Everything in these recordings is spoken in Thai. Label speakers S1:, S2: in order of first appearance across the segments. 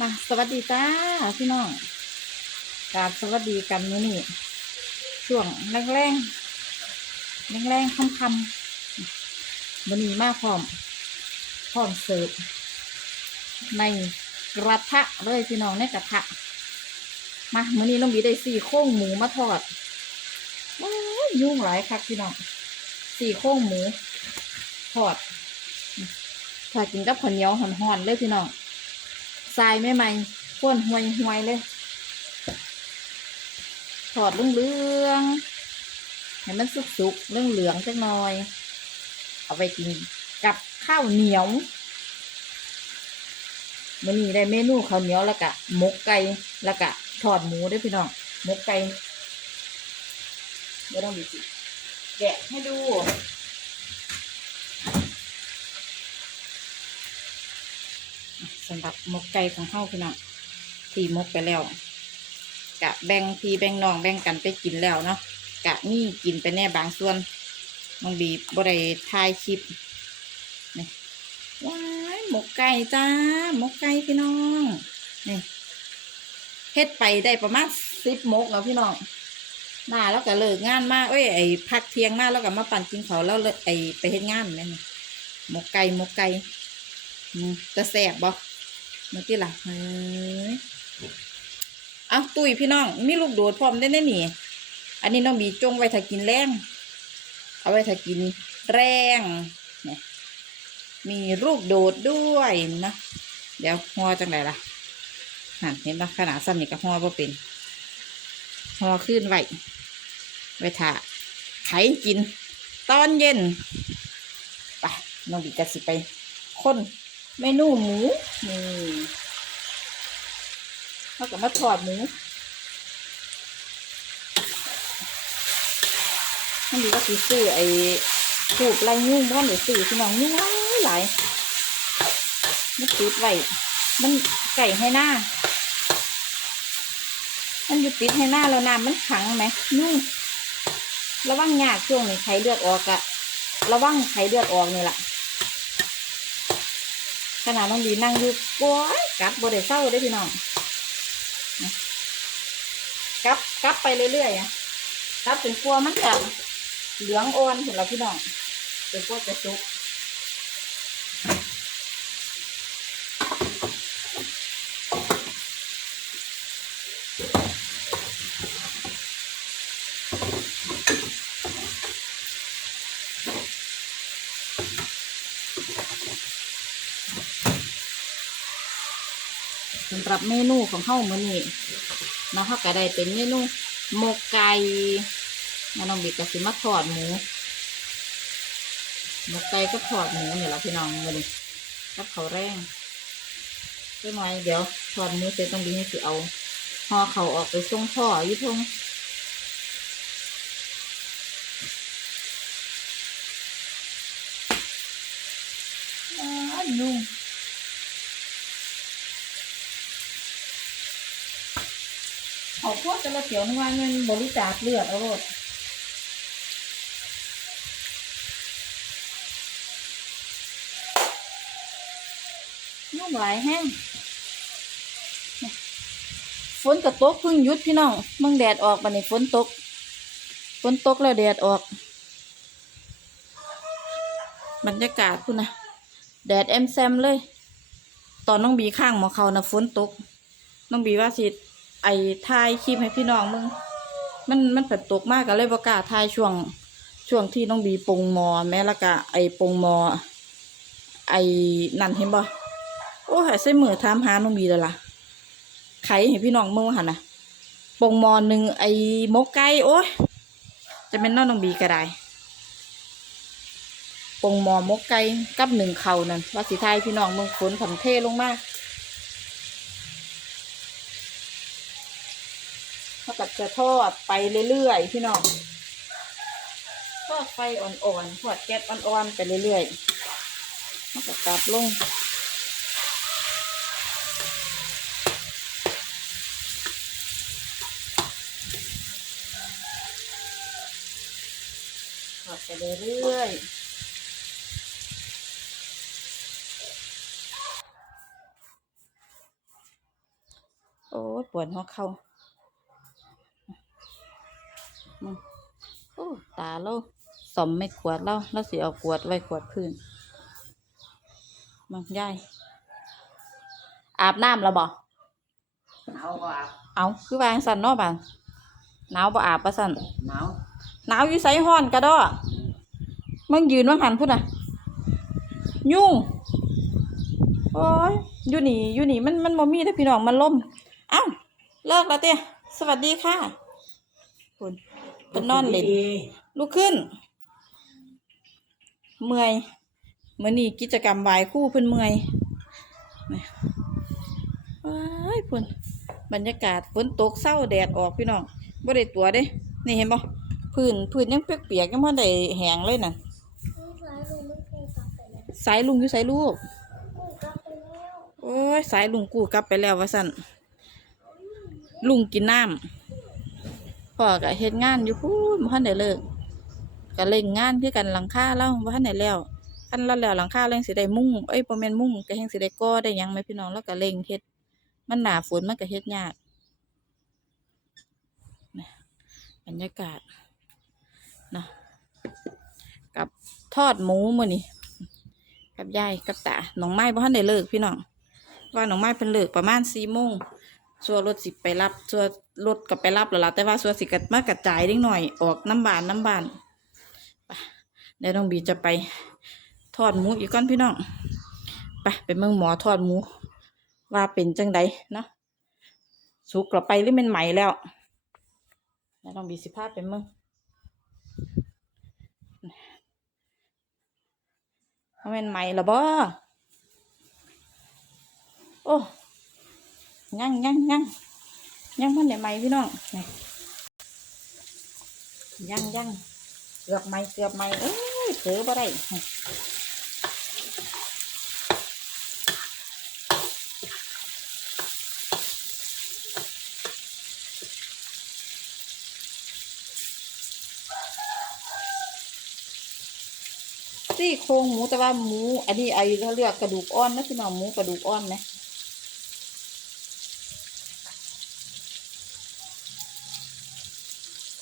S1: มาสวัสดีจ้าพี่น้องกราบสวัสดีกันมื้อนี้ช่วงแรงแรงแรงแรงค่ำค่ำมื้อนี้มาพร้อมพร้อมเสิร์ฟในกระทะเลยพี่น้องในกระทะมามื้อนี้น้องบีได้สี่โค้งหมูมาทอดยยุ่งหลายคักพี่น้องสี่โค้งหมูทอดถ้ากินกับข้าวเหนียวห่อนๆเลยพี่น้อง ทรายไม่ไหมข้วนห่วยห่วยๆเลยถอดเหลืองให้มันสุกๆเรื่องเหลืองๆจักหน่อย เอาไปกินกับข้าวเหนียวมันนี้ได้เมนูข้าวเหนียวแล้วก็หมกไก่แล้วก็ทอดหมูด้วยพี่น้องหมกไก่ไม่ต้องดีสิแกะให้ดู สำหรับมกไก่ของเฮาพี่น้องที่มกไปแล้วกะแบ่งพี่แบ่งน้องแบ่งกันไปกินแล้วเนาะกะนี่กินไปแน่บางส่วนน้องบีบ่ได้ถ่ายคลิปนี่ว้ายหมกไก่จ้าหมกไก่พี่น้องนี่เฮ็ดไปได้ประมาณสิบมกแล้วพี่น้องมาแล้วก็เลิกงานมาเอ้ยไอ้พักเที่ยงมาแล้วก็มาปั่นกินเขาแล้วเลยไอ้ไปเฮ็ดงานนั่นนี่หมกไก่หมกไก่อืมจะแสบบ่ มาที่ล่ะเฮ้ยเอาตุยพี่น้องมีลูกโดดพร้อมได้แน่นี่อันนี้น้องบีจงไว้ถ้ากินแรง เอาไว้ถ้ากินแรงเนี่ยมีลูกโดดด้วยนะเดี๋ยวห่อจังไรล่ะหันเห็นปะขนาดซ้ำนี่ก็ห่อบ่เป็นห่อขึ้นไว้ไว้ถ้าไขกิน ตอนเย็นไปน้องบีจะสิไปค้น เมนูหมูนี่เขาก็มาทอดหมูมันดีก็สีซื้อไอ้ถูกไรยุ่งบ้านหรือซื้อพี่น้องยุ่งหลายหลายมันติดไว้มันไก่ให้หน้า มันอยู่ติดให้หน้าแล้วน้ำมันขังไหมยุ่งระวังยากช่วงนี้ไข้เลือดออกอะระวังไข้เลือดออกนี่แหละ ขนาดน้องบีนั่งอยู่กว้ยกับบ่ได้เศร้าได้พี่น้องกับกับไปเรื่อยๆอะกับจนกลัวมันจะเหลืองอ่อนเห็นแล้วพี่น้องจนกลัวจะสุก รับเมนูของเฮามื้อนี้เนาะเขาก็ได้เป็นเมนูหมกไก่แล้วน้องบิ๊ก็สิมาทอดหมูหมกไก่ก็ทอดหมูเนี่ยล่ะพี่น้องมื้อนี้กับเขาแรงเพื่อหน่อยเดี๋ยวทอดหมูเสร็จต้องบีให้สิเอาห่อเขาออกไปส่งพ่ออยู่ทงอ้าวนุ่ง เขาพวกจะละเสียวนึกว่าเงินบริจาคเลือดเอาโลดยุ่งหลายแห้งฝนกระตกเพิ่งหยุดพี่น้องมืองแดดออกบันนี้ฝนตกฝนตกแล้วแดดออก บรรยากาศคุณนะแดดแอมแซมเลย ตอนน้องบีข้างหมอเขานะฝนตก น้องบีว่าสิ ไอ้ถ่ายคลิปให้พี่น้องมึง มันมันเป็นตกมากก็เลยบ่กล้าถ่ายช่วง ช่วงที่น้องบีปงมอ แม่ละกะไอ้ปงมอ ไอ้นั่นเห็นบ่โอ้ยใส่มือถามหาน้องบีแล้วล่ะไขให้พี่น้องมึงหันน่ะปงมอหนึ่งไอ้มกไก่โอ้ยจะเป็นน้องน้องบีก็ได้ปงมอมกไก่กับหนึ่งเขานั่นว่าสิถ่ายพี่น้องมึงฝนผันเทลงมาก เขาก็จะทอดไปเรื่อยๆ พี่น้องทอดไฟอ่อนๆทอดแก๊สอ่อนๆไปเรื่อยๆเขาก็กลับลงทอดไปเรื่อยๆโอ้ยปวดหัวเข่า มึงโอ้ตาเราสมไม่ขวดเราเราสิเอาขวดไว้ขวดพื้นมึงยายอาบน้ำแล้วบ่
S2: หนาวก็อาบ
S1: เอาคือวาจั่งสันเนาะบานหนาวบ่อาบปะสัน
S2: หนาว
S1: หนาวอยู่ไสห้อนกระดอมึงยืนว่างหันพุ่นอะ ยุ่งโอ้ยอยู่นี่อยู่นี่มันมันบ่มีเด้อพี่น้องมันล่มเอ้าเลิกแล้วเต้สวัสดีค่ะคุณ เป็นนอนเล่น
S2: ดี
S1: ลุกขึ้น เมื่อยมื้อนี้กิจกรรมไหวายคู่เพิ่นเมื่อยนี่ว้ายพุ่นบรรยากาศฝนตกเศร้าแดดออกพี่น้องบ่ได้ตัวเด้ นี่เห็นบ่พื้นพื้นยังเปียกๆยังบ่ได้แห้งเลยน่ะสายลุงอยู่สายลูกโอ้ยสายลุงกูกลับไปแล้วว่าสั่นลุงกินน้ำ พ่อก็เฮ็ดงานอยู่พูดบ่ทันได้เลิกก็เล่งงานคือกันหลังคาเล่าบ่ทันได้แล้วคันละแล้วหลังคาแรงสิได้มุ้งเอ้ยบ่แม่นมุ้งก็แฮงสิได้ก่อได้หยังไหมพี่น้องแล้วก็เล่งเฮ็ดมันหนาฝนมันก็เฮ็ดยากนะบรรยากาศนะกับทอดหมูมื้อนี้กับยายกับตาน้องไม้บ่ทันได้เลิกพี่น้องว่าน้องไม้เพิ่นเลิกประมาณสี่โมง ส่วนรถสิไปรับส่วนรถก็ไปรับแล้วล่ะแต่ว่าส่วนสิกัดมากระจายเล็กหน่อยออกน้ำบานน้ำบานไปเดี๋ยวน้องบีจะไปทอดหมูอีกก่อนพี่น้องไปไปเมืองหมอทอดหมู ว่าเป็นจังใดเนาะสุกกลับไปหรือเป็นไหมแล้วเดี๋ยวน้องบีสิพาไปเมืองมันเป็นไหมละบ่โอ้ ยังยังยังยังมันได้ไหมพี่น้องนี่ยังยังเกือบไหมเกือบไหมเอ้ยเผลอบ่ได้นี่ซี่โครงหมูแต่ว่าหมู อันนี้ไอ้เขาเรียกกระดูกอ่อนนะพี่น้องหมูกระดูกอ่อนไหม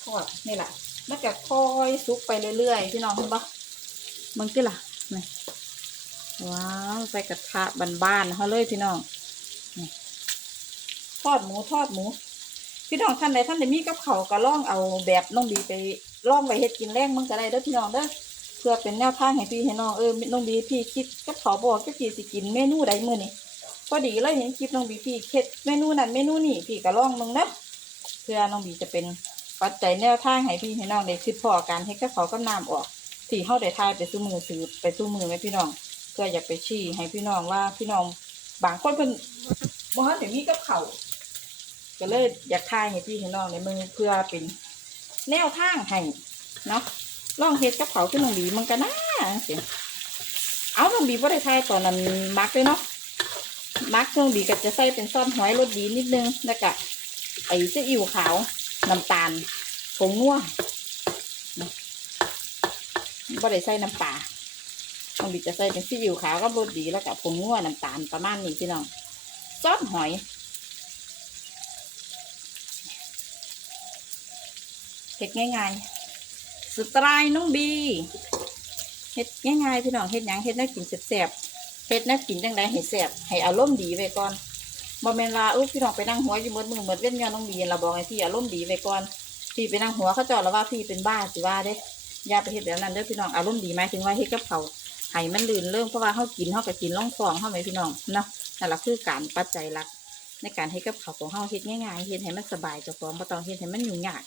S1: ท อดนี่แหละมันจะค่อยซุกไปเรื่อยๆพี่น้องเห็นปะมันก็ล่ะนี่ว้าวใส่กระทะบานๆเขาเลยพี่น้องทอดหมูทอดหมู พี่น้องท่านใดท่านใดมีกับเขาก็ล่องเอาแบบน้องบีไปล่องไปเฮ็ดกินแรงมันก็ได้เด้อพี่น้องเด้อเพื่อเป็นแนวทางให้พี่ให้น้องเออน้องบีพี่คิดกับเขาบอกก็พี่สิกินเมนูใดมื้อนี้พอดีเลยเห็นคลิปน้องบีพี่เฮ็ดเมนูนั้นเมนูนี้พี่ก็ล่องมึงนะเพื่อน้องบีจะเป็น ปัจจัยแนวทางให้พี่ให้น้องได้คิดพอการเฮ็ดกับเขากับน้ำออกที่เฮาได้ทายไปสู้มือสืบไปสู้มือไหมพี่น้องเพื่ออยากไปชี้ให้พี่น้องว่าพี่น้องบางคนเพิ่นบ่ฮั่นได้มีกับเขาก็เลยอยากทายให้พี่ให้น้องในมือเพื่อเป็นแนวทางให้เนาะลองเฮ็ดกับเขาขึ้นน้องบีมันก็น่าสิเอาน้องบีบ่ได้ทายตอนนั้นมักเลยเนาะมักน้องบีก็จะใส่เป็นซ่อสหอยรสดีนิดนึงแล้วก็ไอ้ซีอิ๊วขาวน้ำตาล ผงนัวนะบ่ได้ใส่น้ำปลาต้องบิดจะใส่เป็นซีอิ๊วขาวกับรสดีแล้วกับผงนัวน้ำตาลประมาณนี้พี่น้องซอสหอยเฮ็ดง่ายๆสไตล์น้องบีเฮ็ดง่ายๆพี่น้องเฮ็ดยังเฮ็ดน่ากินแซ่บๆเฮ็ดน่ากินจังไดให้แซ่บให้อารมณ์ดีไว้ก่อนบ่แม่นว่าอุ๊ยพี่น้องไปนั่งหัวอยู่หมดมือหมดเว้นยอนน้องบีเราบอกให้พี่อารมณ์ดีไว้ก่อน พี่ไปนั่งหัวเขาจอดแล้วว่าพี่เป็นบ้าสิว่าเด้อย่าไปเฮ็ดแบบนั้นเด้อพี่น้องอารมณ์ดีไหมถึงว่าเฮ็ดกับเขาวให้มันลื่นเรื่องเพราะว่าเขากินเขาก็กินล่องฟองเขาไหมพี่น้องเนาะนั่นแหละคือการปัจจัยหลัก ในการเฮ็ดกับเขาของเขาเฮ็ดง่ายๆเฮ็ดให้มันสบายเจ้าของบ่ต้องเฮ็ดให้มันยุ่งยาก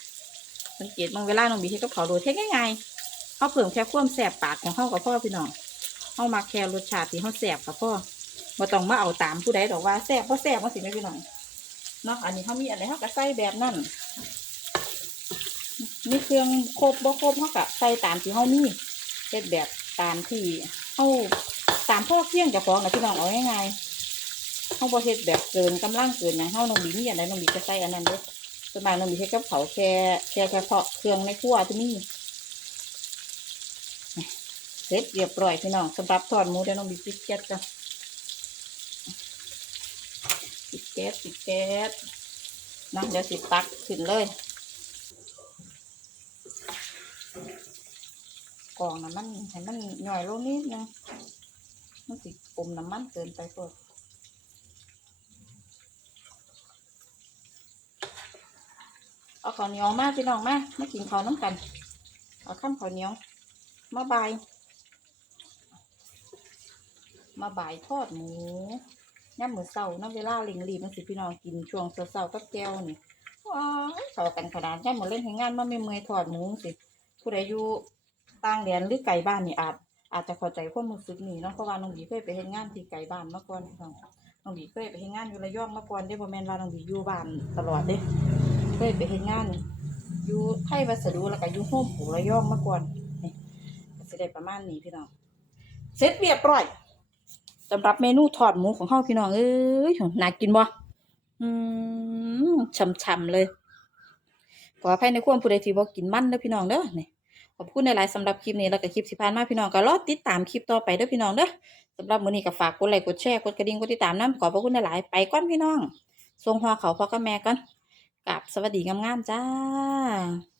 S1: สังเกตบางเวลาน้องบีเฮ็ดกับเขาโดยเฮ็ดง่ายๆเขาเพิ่มแค่ความแสบปากของเขากับพ่อพี่น้องเขามาแค่รสชาติที่เขาแสบกับพ่อบ่ต้องมาเอาตามผู้ใดดอกว่าแซ่บบ่แซ่บว่าสิแม่พี่น้องเนาะอันนี้เขามีอะไรเขาก็ใส่แบบนั้น มีเครื่องครบบ่ครบเขาก็ใส่ตามที่เขามีเฮ็ดแบบตามที่เขาตามพ่อเพียงจ้าของนะพี่น้องเอาง่ายๆเขาบ่เฮ็ดแบบเกินกำลังเกินอย่างเฮาน้องบีมีอันใดน้องบีก็ใส่อันนั้นเด้อสมากน้องบีเฮ็ดกับเขาแค่แค่เฉพาะเครื่องในครัวที่มีเสร็จเรียบร้อยพี่น้องสำหรับทอดหมูเดี๋ยวน้องบีปิดแก๊สกันปิดแก๊สปิดแก๊สนะเดี๋ยวสิตักขึ้นเลย กองน้ำมันให้มันหน่อยลงนิดนึงมันสิอมน้ำมันเกินไปพวกเอาข้าวเหนียวมาพี่น้องมามากินข้าวน้ำกัน เอาข้ามข้าวเหนียว มาบาย มาบายทอดหมูย่ำมือเศร้าน้ำเวลาเลิงรีบมันสิพี่น้องกินช่วงเศร้ากับแก้วนี่ว้ายเข้ากันขนาดย่ำมือเล่นให้งานมาไม่เมื่อยทอดหมูสิผู้ใดอยู่ ต่างแดนหรือไกลบ้านนี่อาจ อาจจะเข้าใจความรู้สึกนี่เนาะเพราะว่าน้องดีเคยไปเฮ็ดงานที่ไกลบ้านมาก่อนพี่น้องน้องดีเคยไปเฮ็ดงานอยู่ระยองมาก่อนได้บ่แม่นว่าน้องดีอยู่บ้านตลอดเด้เคยไปเฮ็ดงานอยู่ไทยวัสดุแล้วก็อยู่โฮมผูระยองมาก่อนนี่สิได้ประมาณนี้พี่น้องเสร็จเรียบร้อยสำหรับเมนูทอดหมูของเฮาพี่น้องเอ้ยน่ากินบ่อืมช่ำๆเลยขออภัยในความผู้ใดที่บ่กินมันเด้อพี่น้องเด้อนี่ ขอบคุณหลายๆสำหรับคลิปนี้แล้วก็คลิปสิผ่านมาพี่น้องก็รอติดตามคลิปต่อไปเด้อพี่น้องเด้อสำหรับมื้อนี้ก็ฝากกดไลค์กดแชร์กดกระดิ่งกดติดตามนะขอบพระคุณหลายๆไปก่อนพี่น้องทรงหัวเขาพ่อกับแม่ก่อนกับสวัสดีงามๆจ้า